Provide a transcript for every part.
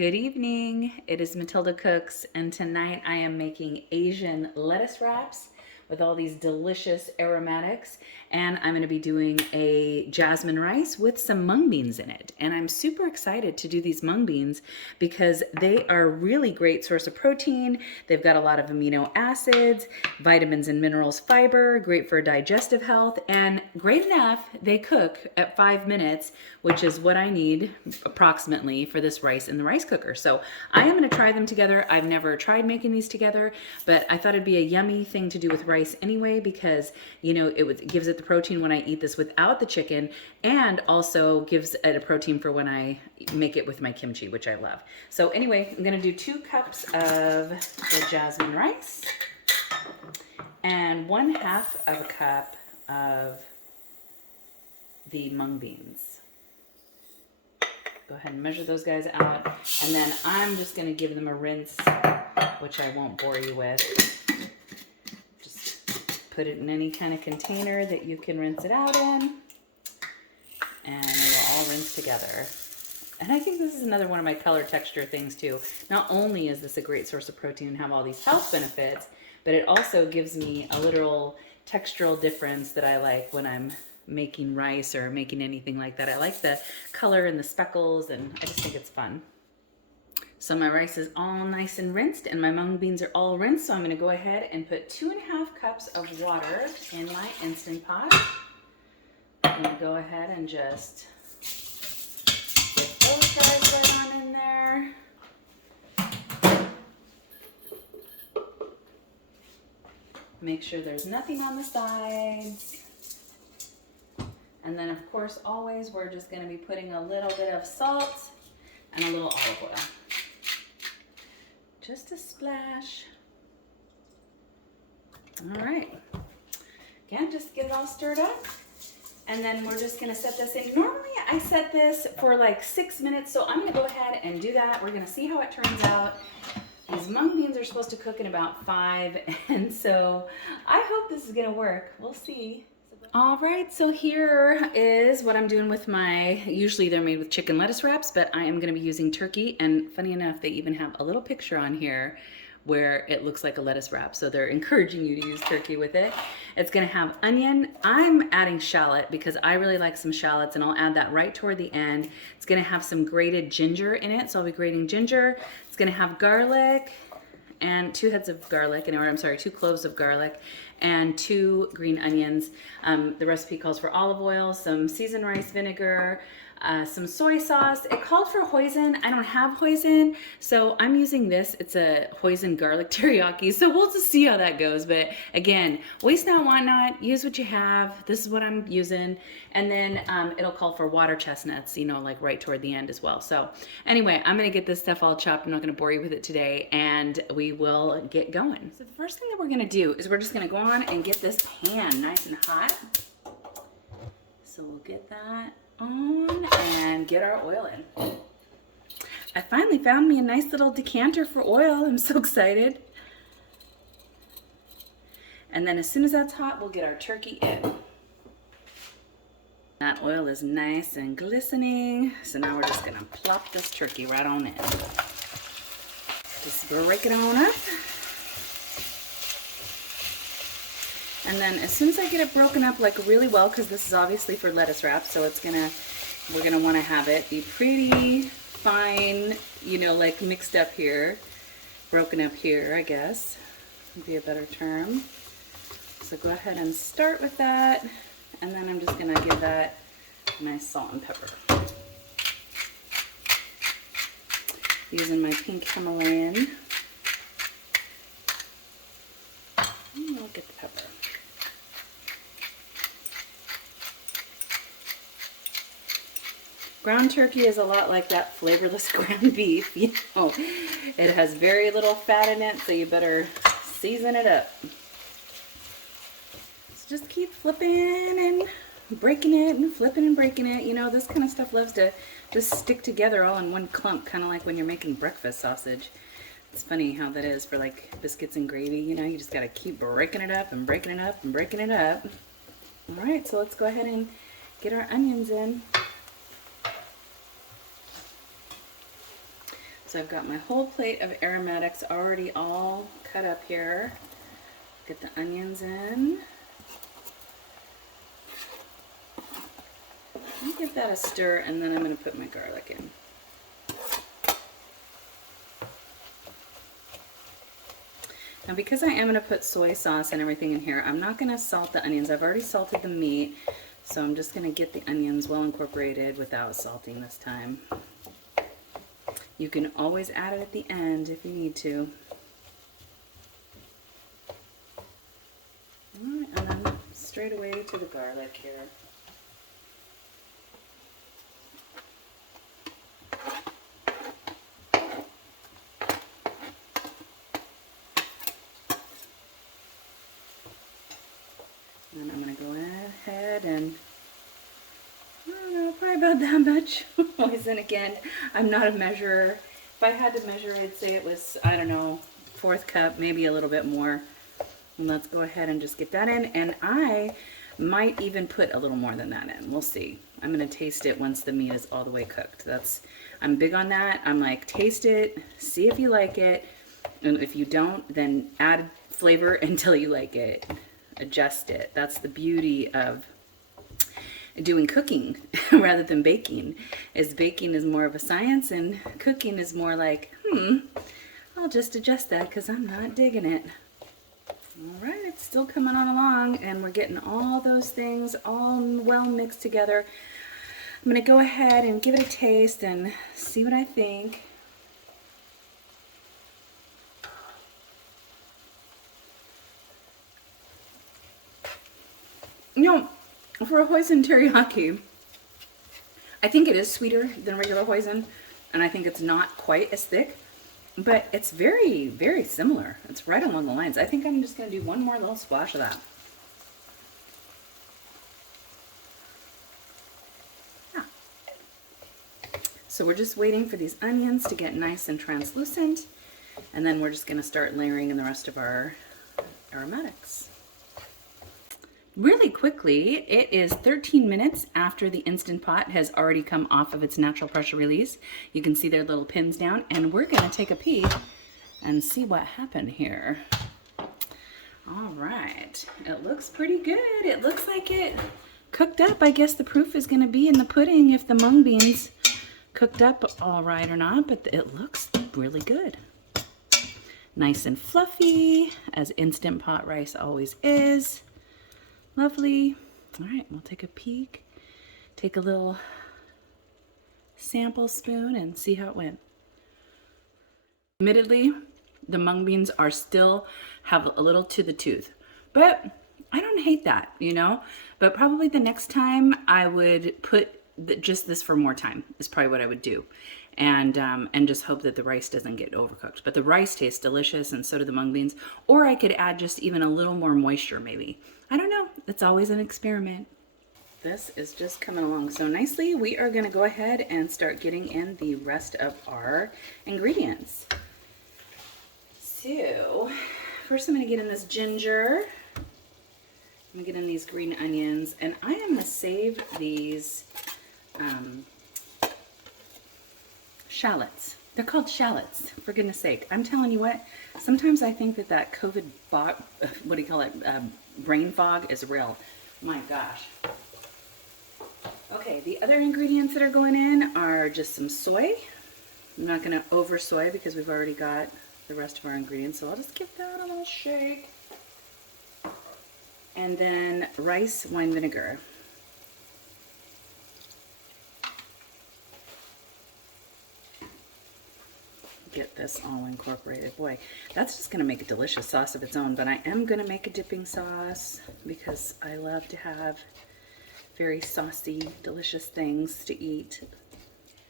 Good evening. It is Matilda Cooks, and tonight I am making Asian lettuce wraps with all these delicious aromatics. And I'm going to be doing a jasmine rice with some mung beans in it. And I'm super excited to do these mung beans because they are a really great source of protein. They've got a lot of amino acids, vitamins and minerals, fiber, great for digestive health, and great enough, they cook at 5 minutes, which is what I need approximately for this rice in the rice cooker. So I am going to try them together. I've never tried making these together, but I thought it'd be a yummy thing to do with rice anyway because, you know, it gives it the protein when I eat this without the chicken, and also gives it a protein for when I make it with my kimchi, which I love. So anyway, I'm going to do 2 cups of the jasmine rice and 1/2 of a cup of the mung beans. Go ahead and measure those guys out, and then I'm just going to give them a rinse, which I won't bore you with. Just put it in any kind of container that you can rinse it out in, and they will all rinse together. And I think this is another one of my color texture things too. Not only is this a great source of protein and have all these health benefits, but it also gives me a literal textural difference that I like when I'm making rice or making anything like that. I like the color and the speckles, and I just think it's fun. So my rice is all nice and rinsed, and my mung beans are all rinsed. So I'm going to go ahead and put 2.5 cups of water in my Instant Pot. I'm going to go ahead and just get those guys right on in there. Make sure there's nothing on the sides. And then, of course, always we're just going to be putting a little bit of salt and a little olive oil. Just a splash. All right. Again, just get it all stirred up. And then we're just going to set this in. Normally, I set this for like 6 minutes, so I'm going to go ahead and do that. We're going to see how it turns out. These mung beans are supposed to cook in about 5, and so I hope this is going to work. We'll see. All right, so here is what I'm doing with my, usually they're made with chicken lettuce wraps, but I am going to be using turkey, and funny enough, they even have a little picture on here where it looks like a lettuce wrap, so they're encouraging you to use turkey with it. It's going to have onion. I'm adding shallot because I really like some shallots, and I'll add that right toward the end. It's going to have some grated ginger in it, so I'll be grating ginger. It's going to have garlic and 2 heads of garlic, or I'm sorry, 2 cloves of garlic, and 2 green onions. The recipe calls for olive oil, some seasoned rice vinegar, some soy sauce. It called for hoisin. I don't have hoisin, so I'm using this. It's a hoisin garlic teriyaki, so we'll just see how that goes. But again, waste not, want not. Use what you have. This is what I'm using. And then it'll call for water chestnuts, you know, like right toward the end as well. So anyway, I'm going to get this stuff all chopped. I'm not going to bore you with it today, and we will get going. So the first thing that we're going to do is we're just going to go on and get this pan nice and hot. So we'll get that on and get our oil in. I finally found me a nice little decanter for oil. I'm so excited. And then as soon as that's hot, we'll get our turkey in. That oil is nice and glistening. So now we're just gonna plop this turkey right on in. Just break it on up. And then as soon as I get it broken up like really well, because this is obviously for lettuce wraps, so we're gonna want to have it be pretty fine, you know, like mixed up here, broken up here, I guess would be a better term. So go ahead and start with that, and then I'm just gonna give that nice salt and pepper. Using my pink Himalayan. Look at the pepper. Ground turkey is a lot like that flavorless ground beef, you know. It has very little fat in it, so you better season it up. So just keep flipping and breaking it and flipping and breaking it. You know, this kind of stuff loves to just stick together all in one clump, kind of like when you're making breakfast sausage. It's funny how that is for like biscuits and gravy, you know, you just got to keep breaking it up and breaking it up and breaking it up. All right, so let's go ahead and get our onions in. So I've got my whole plate of aromatics already all cut up here. Get the onions in. I'll give that a stir, and then I'm going to put my garlic in. Now because I am going to put soy sauce and everything in here, I'm not going to salt the onions. I've already salted the meat, so I'm just going to get the onions well incorporated without salting this time. You can always add it at the end if you need to. All right, and then straight away to the garlic here. And I'm going to go ahead and, I don't know, probably about that much hoisin again. I'm not a measurer. If I had to measure, I'd say it was, I don't know, 1/4 cup, maybe a little bit more. And let's go ahead and just get that in. And I might even put a little more than that in. We'll see. I'm going to taste it once the meat is all the way cooked. I'm big on that. I'm like, taste it, see if you like it. And if you don't, then add flavor until you like it. Adjust it. That's the beauty of doing cooking rather than baking. Baking is more of a science, and cooking is more like, I'll just adjust that because I'm not digging it. All right, it's still coming on along, and we're getting all those things all well mixed together. I'm going to go ahead and give it a taste and see what I think. You know, for a hoisin teriyaki, I think it is sweeter than regular hoisin, and I think it's not quite as thick, but it's very, very similar. It's right along the lines. I think I'm just going to do one more little splash of that. Yeah. So we're just waiting for these onions to get nice and translucent, and then we're just going to start layering in the rest of our aromatics. Really quickly, it is 13 minutes after the Instant Pot has already come off of its natural pressure release. You can see their little pins down, and we're going to take a peek and see what happened here. All right, it looks pretty good. It looks like it cooked up. I guess the proof is going to be in the pudding if the mung beans cooked up all right or not, but it looks really good. Nice and fluffy, as Instant Pot rice always is. Lovely. All right, we'll take a peek. Take a little sample spoon and see how it went. Admittedly, the mung beans are still have a little to the tooth, but I don't hate that, you know. But probably the next time I would put just this for more time is probably what I would do, and just hope that the rice doesn't get overcooked. But the rice tastes delicious, and so do the mung beans. Or I could add just even a little more moisture, maybe. I don't know. It's always an experiment. This is just coming along so nicely. We are going to go ahead and start getting in the rest of our ingredients. So first I'm going to get in this ginger. I'm going to get in these green onions, and I am going to save these shallots. They're called shallots, for goodness sake. I'm telling you what, sometimes I think that COVID fog, what do you call it, brain fog is real. My gosh. Okay, the other ingredients that are going in are just some soy. I'm not going to over soy because we've already got the rest of our ingredients, so I'll just give that a little shake. And then rice wine vinegar. Get this all incorporated. Boy, that's just going to make a delicious sauce of its own, but I am going to make a dipping sauce because I love to have very saucy, delicious things to eat.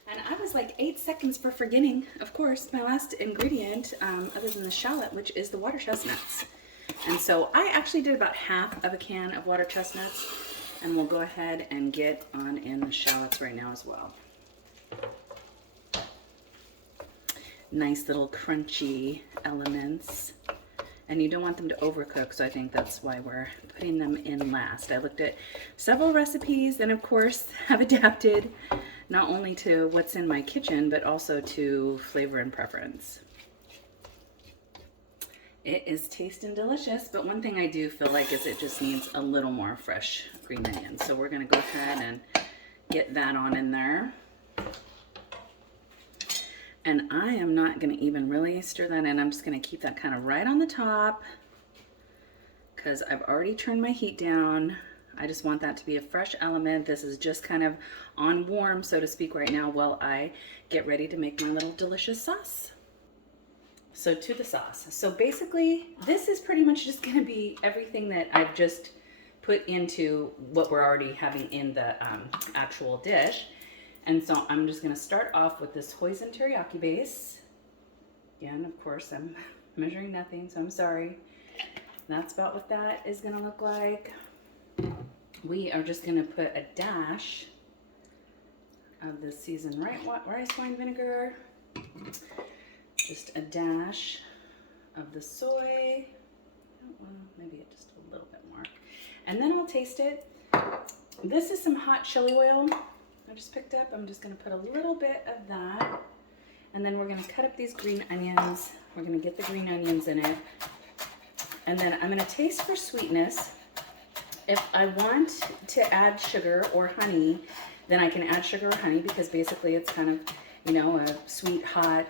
And I was like 8 seconds for forgetting, of course, my last ingredient, other than the shallot, which is the water chestnuts. And so I actually did about half of a can of water chestnuts, and we'll go ahead and get on in the shallots right now as well. Nice little crunchy elements, and you don't want them to overcook, so I think that's why we're putting them in last. I looked at several recipes and of course have adapted not only to what's in my kitchen, but also to flavor and preference. It is tasting delicious, but one thing I do feel like is it just needs a little more fresh green onions. So we're gonna go ahead and get that on in there. And I am not gonna even really stir that in. I'm just gonna keep that kind of right on the top because I've already turned my heat down. I just want that to be a fresh element. This is just kind of on warm, so to speak, right now while I get ready to make my little delicious sauce. So to the sauce. So basically, this is pretty much just gonna be everything that I've just put into what we're already having in the actual dish. And so I'm just gonna start off with this hoisin teriyaki base. Again, of course, I'm measuring nothing, so I'm sorry. That's about what that is gonna look like. We are just gonna put a dash of this seasoned rice wine vinegar, just a dash of the soy, well, maybe just a little bit more, and then I'll taste it. This is some hot chili oil I just picked up. I'm just gonna put a little bit of that, and then we're gonna cut up these green onions. We're gonna get the green onions in it, and then I'm gonna taste for sweetness. If I want to add sugar or honey, then I can add sugar or honey because basically it's kind of, you know, a sweet, hot,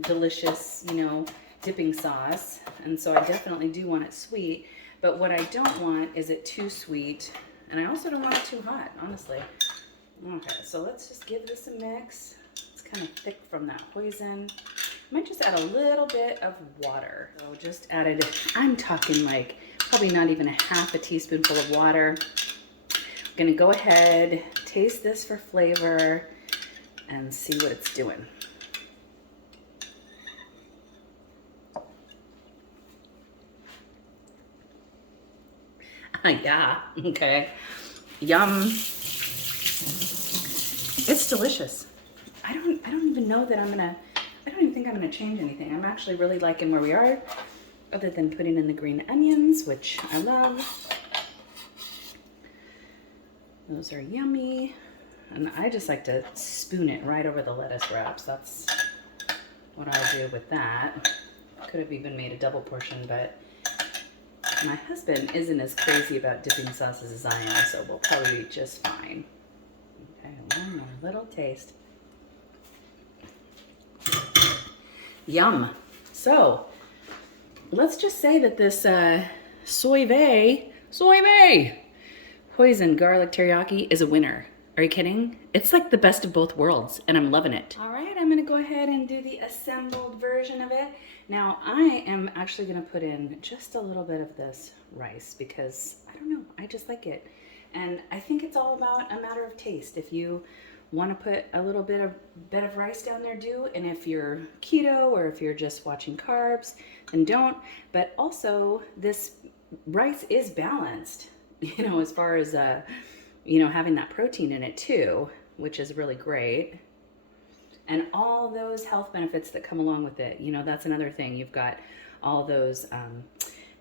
delicious, you know, dipping sauce. And so I definitely do want it sweet, but what I don't want is it too sweet, and I also don't want it too hot, honestly. Okay, so let's just give this a mix. It's kind of thick from that hoisin. I might just add a little bit of water. So just added, I'm talking like probably not even a half a teaspoonful of water. I'm gonna go ahead, taste this for flavor, and see what it's doing. Yeah, okay. Yum. It's delicious. I don't even know that I don't even think I'm gonna change anything. I'm actually really liking where we are, other than putting in the green onions, which I love. Those are yummy. And I just like to spoon it right over the lettuce wraps. That's what I'll do with that. Could have even made a double portion, but my husband isn't as crazy about dipping sauces as I am, so we'll probably be just fine. Okay, one more little taste. Yum. So, let's just say that this Soy Vay Hoisin garlic teriyaki is a winner. Are you kidding? It's like the best of both worlds, and I'm loving it. All right, I'm gonna go ahead and do the assembled version of it. Now, I am actually gonna put in just a little bit of this rice because, I don't know, I just like it. And I think it's all about a matter of taste. If you wanna put a little bit of rice down there, do. And if you're keto or if you're just watching carbs, then don't. But also, this rice is balanced, you know, as far as, you know, having that protein in it too, which is really great. And all those health benefits that come along with it. You know, that's another thing. You've got all those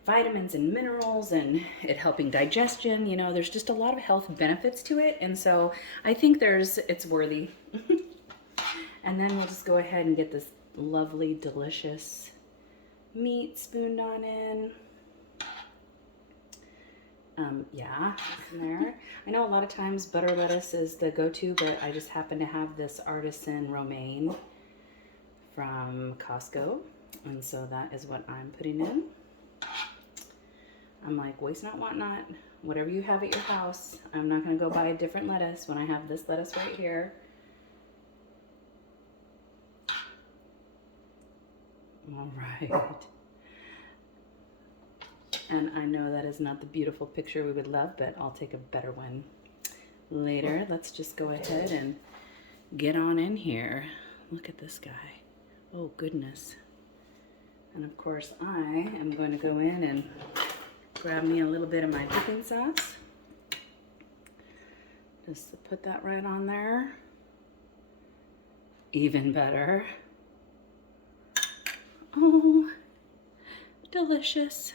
vitamins and minerals and it helping digestion. You know, there's just a lot of health benefits to it. And so I think it's worthy. And then we'll just go ahead and get this lovely, delicious meat spooned on in. Yeah, in there. I know a lot of times butter lettuce is the go-to, but I just happen to have this artisan romaine from Costco, and so that is what I'm putting in. I'm like, waste not, want not. Whatever you have at your house. I'm not going to go buy a different lettuce when I have this lettuce right here. All right. And I know that is not the beautiful picture we would love, but I'll take a better one later. Let's just go ahead and get on in here. Look at this guy. Oh, goodness. And of course, I am going to go in and grab me a little bit of my dipping sauce. Just to put that right on there. Even better. Oh, delicious.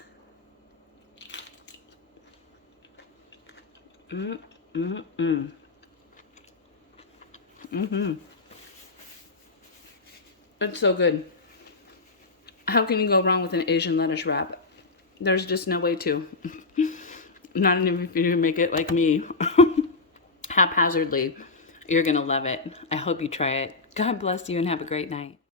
It's so good. How can you go wrong with an Asian lettuce wrap? There's just no way to. Not even if you make it like me, haphazardly. You're gonna love it. I hope you try it. God bless you and have a great night.